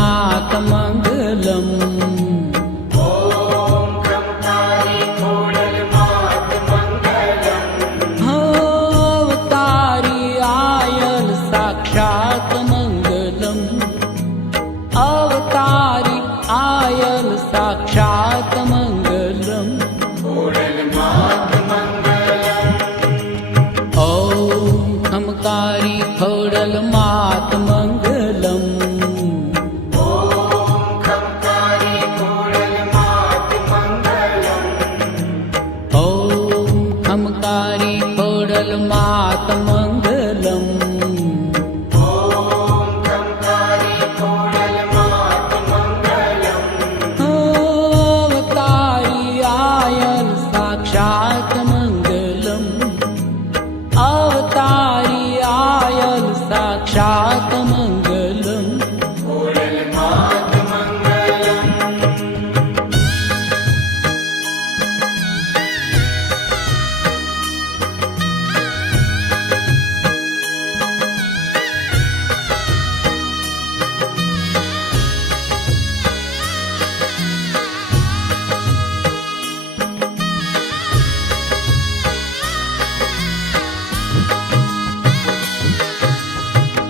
ખોડલમાત મંગલમ. ઓમ ખમકારી ખોડલમાત મંગલમ. અવતારી આયલ સાક્ષાત મંગલમ. અવતારી આયલ સાક્ષાત મંગલમ. ખોડલમાત મંગલમ. ઓમ ખમકારી ખોડલમાત મંગલમ. ઓમ ખમકારી ખોડલમાત મંગલમ. ઓમ ખમકારી ખોડલમાત મંગલમ. ઓમ ખમકારી ખોડલમાત મંગલમ. અવતારી આયલ સાક્ષાત મંગલમ. અવતારી આયલ સાક્ષાત મંગલમ. ખોડલમાત મંગલમ.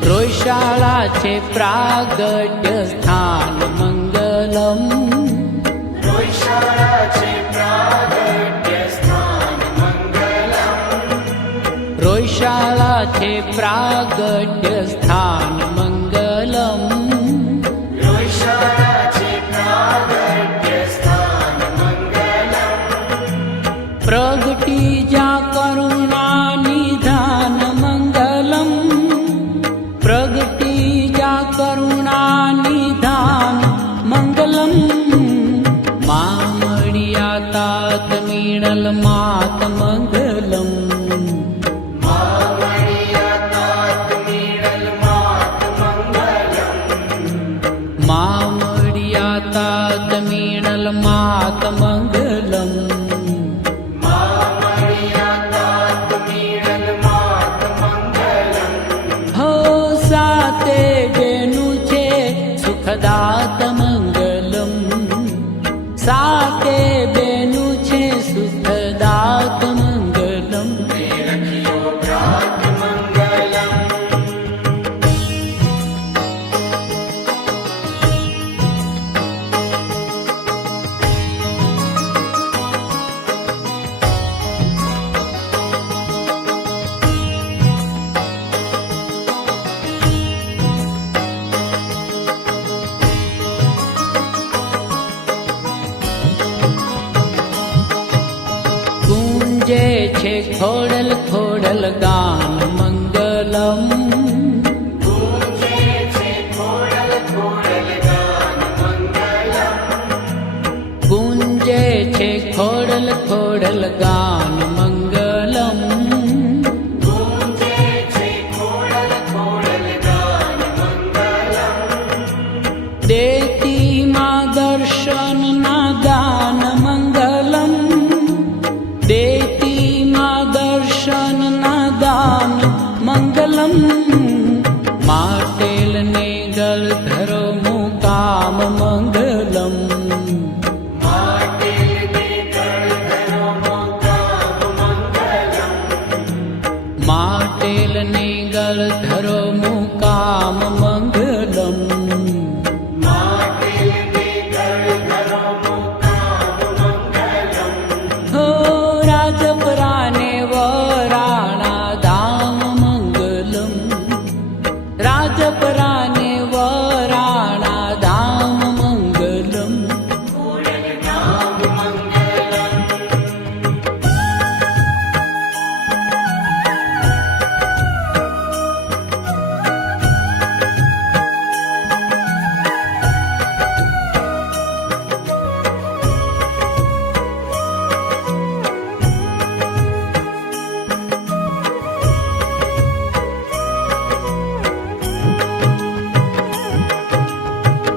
રોયશાળા છે પ્રાગટ્ય સ્થાન મંગલમ. રોયશાળા છે પ્રાગટ્ય સ્થાન મંગલમ. રોયશાળા છે પ્રાગટ્ય સ્થાન મંગલમ. રોયશાળા છે પ્રાગટ્ય સ્થાન મંગલમ. પ્રગટી જ્યાં કરુણા નિધાન મંગલમ. પ્રગટી જ્યાં કરુણા નિધાન મંગલમ. મા મળ્યા તાત મીણલ માત મંગલમ. માવડિયા તાત મીણલ માત મંગલમ. મા મળ્યા તાત મીણલ માત મંગલમ. માવડિયા તાત મીણલ માત મંગલમ. હો સાતે બેનું છે સુખદાત મંગલમ. સાતે બેનું છે સુખદાત મંગલમ. રખિયો પ્રાત મંગલમ. ગુંજે છે ખોડલ ખોડલ ગાન મંગલમ. ગૂંજે છે ખોડલ ખોડલ ગાન મંગલમ. ગુંજે છે ખોડલ ખોડલ ગાન મંગલમ. ગૂંજે છે ખોડલ ખોડલ ગાન મંગલમ. દેતી માં દર્શન ના દાન મંગલમ. દેતી માં દર્શન ના દાન મંગલમ. માટેલ ને ગલ ધરો મુકામ મંગલમ. માટેલ ને ગળ ધરો મુકામ મંગલમ. માટેલ ને ગલ ધરો મુકામ મંગલમ. માટેલ ને ગળ ધરો મુકામ મંગલમ. હો રાજપરાને વરાણા ધામ મંગલમ. રાજપરાને વરાણા ધામ મંગલમ. ખોડલ ધામ મંગલમ.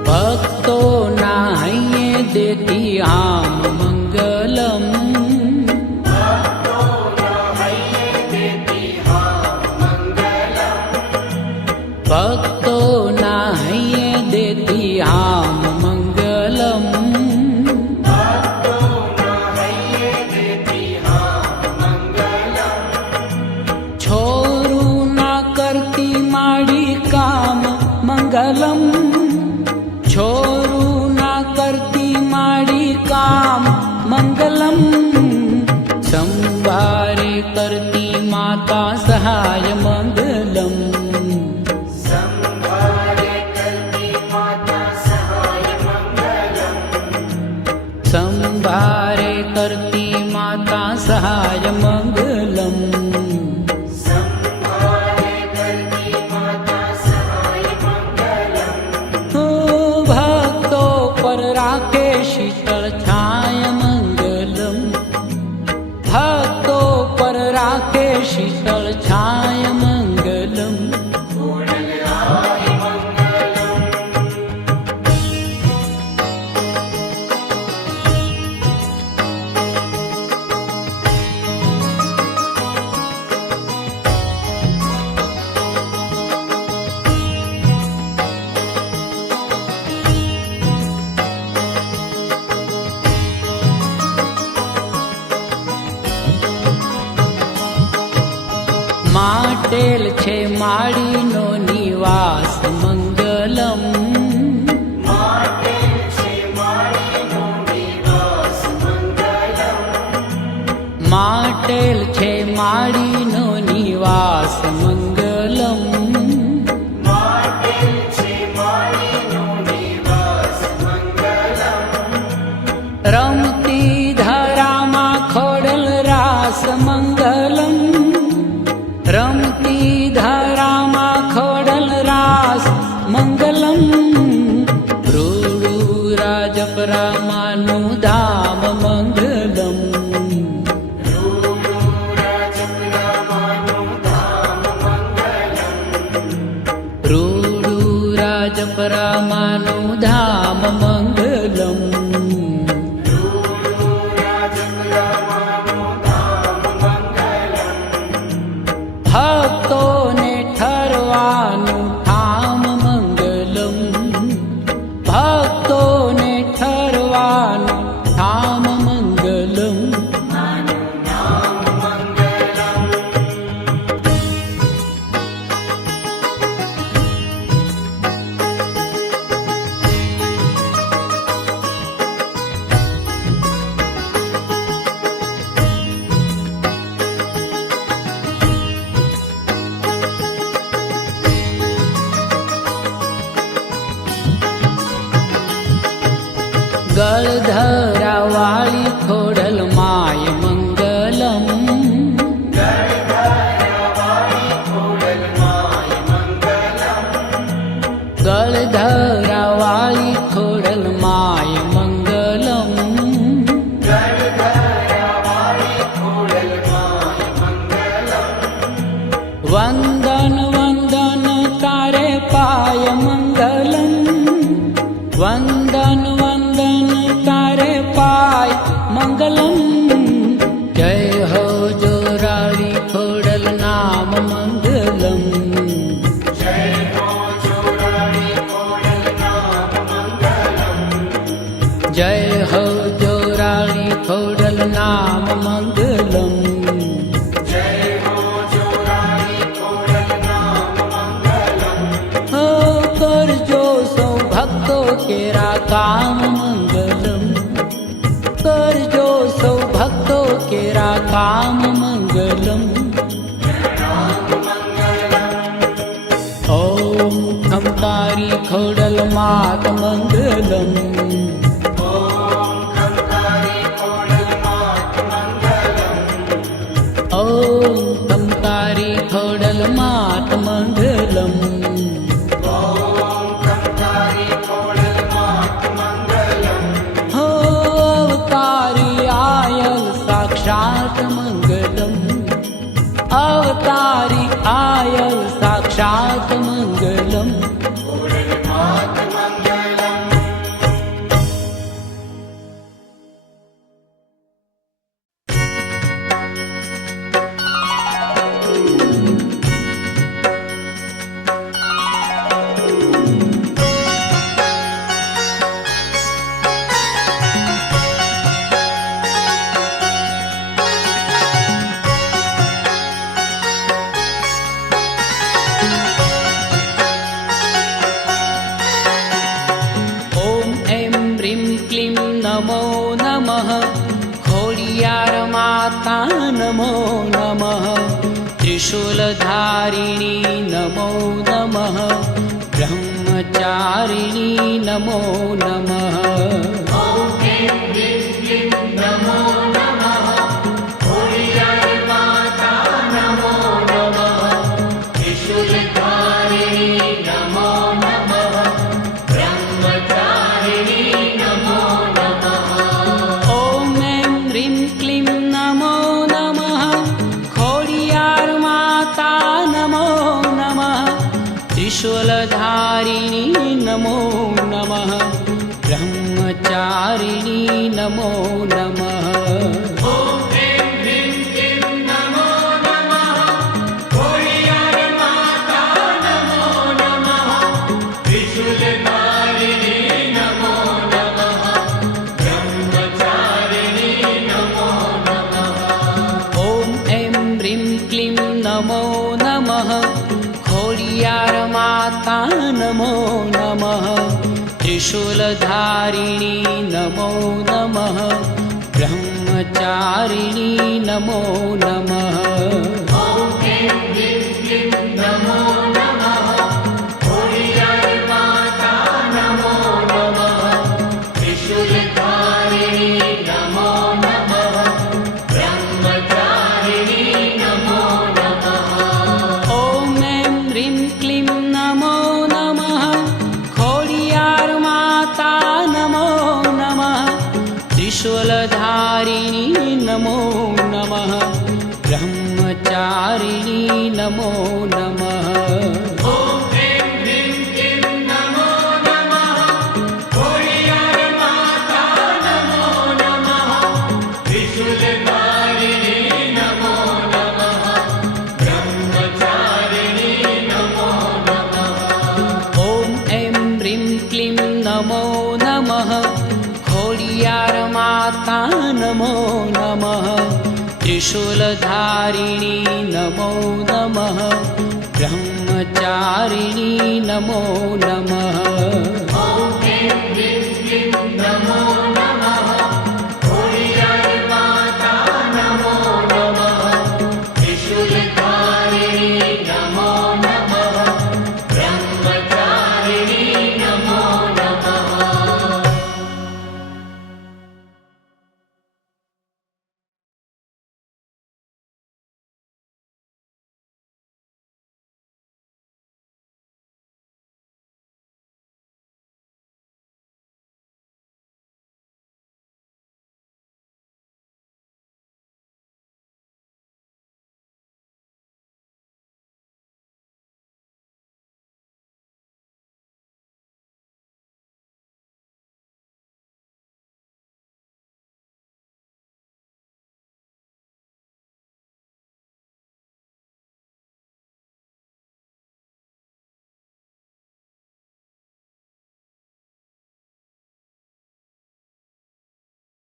ભક્તો ના હૈયે દેતી આમ મંગલમ. ભક્તોના હૈયે દેતી હામ મંગલમ. ભક્તો ના હૈયે દેતી માટેલ છે માળીનો નિવાસ મંગલમ. માટેલ છે માળીનો નિવાસ મંગલમ. માટેલ છે માળીનો નિવાસ મંગલમ. માટેલ છે માળીનો નિવાસ મંગલમ. રમતી ધરામાં ખોડલ રાસ મંગલમ. રમતી ધરામાં ખોડલ રાસ મંગલમ. રૂડુ રાજપરામાનું ધામ મંગલમ. રૂડુ રાજપરામાનું ધામ મંગલમ. રૂડુ રાજપરામાનું ધામ મંગલમ. રૂડુ રાજપરામાનું ધામ મંગલમ. ભક્તોને ઠરવાનું ધામ મંગલમ. ભક્તોને ઠરવાનું ધામ મંગલમ. નામ મંગલમ. ગળધરા વાળી ખોડલ માય મંગલમ. ગળધરાવાળી ખોડલ માય મંગલમ. ગળધરા વાળી ખોડલ માય મંગલમ. ગળધરાવાળી ખોડલ માય મંગલમ. વંદન વંદન તારે પાય મંગલમ. વંદન વંદન તારે પાય મંગલમ. જય હો જોરાળી ખોડલ નામ મંગલમ. જય હો જોરાળી ખોડલ નામ મંગલમ. જય હો જોરાળી ખોડલ નામ મંગલમ. જય હો જોરાળી ખોડલ નામ મંગલમ. હો કરજો સૌ ભક્તો કેરા કામ મંગલમ. કરજો સૌ ભક્તો કેરા કામ મંગલમ. ઓમ ખમકારી ખોડલ માત મંગલમ. ઓમ ખમકારી ખોડલ માત મંગલમ. ઓમ ખમકારી ખોડલ માત મંગલમ. ઓમ ખમકારી ખોડલ માત મંગલમ. હો અવતારી આયલ સાક્ષાત મંગલમ. અવતારી આયલ સાક્ષાત મંગલમ. ખોડલ માત મંગલમ. ઓમ એમ રીમ ક્લીમ નમો નમઃ. ખોડિયાર માતા નમો નમઃ. ત્રિશૂલધારિણી નમો નમઃ. બ્રહ્મચારિણી નમો નમઃ. ઓમ ક્લીમ ક્લીમ ક્લીમ નમો નમઃ. ખોડિયાર માતા નમો નમઃ. ત્રિશૂલધારિણી નમો નમઃ. બ્રહ્મચારિણી નમો નમઃ. ઓમ એમ રીમ ક્લીમ નમો નમઃ. ખોડિયાર માતા નમો નમઃ. ત્રિશૂલધારિણી નમો નમઃ. બ્રહ્મચારિણી નમો નમઃ. ઓમ ક્લીમ ક્લીમ ક્લીમ નમો નમઃ. ખોડિયાર માતા નમો નમઃ. ત્રિશૂલધારિણી નમો નમઃ. બ્રહ્મચારિણી નમો નમઃ. ઓમ એમ રીમ ક્લીમ નમો નમઃ. त्रिशूलधारिणी नमो नमः ब्रह्मचारिणी नमो नमः ॐ ऐं ह्रीं क्लीं नमो नमः खोडियार माता नमो नमः त्रिशूलधारिणी नमो नमः ब्रह्मचारिणी नमो नमः ॐ ऐं ह्रीं क्लीं नमो नमः खोडियार माता नमो नमः त्रिशूलधारिणी नमो नमः ब्रह्मचारिणी नमो नमः ॐ ऐं ह्रीं क्लीं नमो नमः खोडियार माता नमो नमः त्रिशूलधारिणी नमो नमः ब्रह्मचारिणी नमो नमः ॐ ऐं ह्रीं क्लीं नमो नमः खोडियार माता नमो नमः त्रिशूलधारिणी नमो नमः ब्रह्मचारिणी नमो नमः ॐ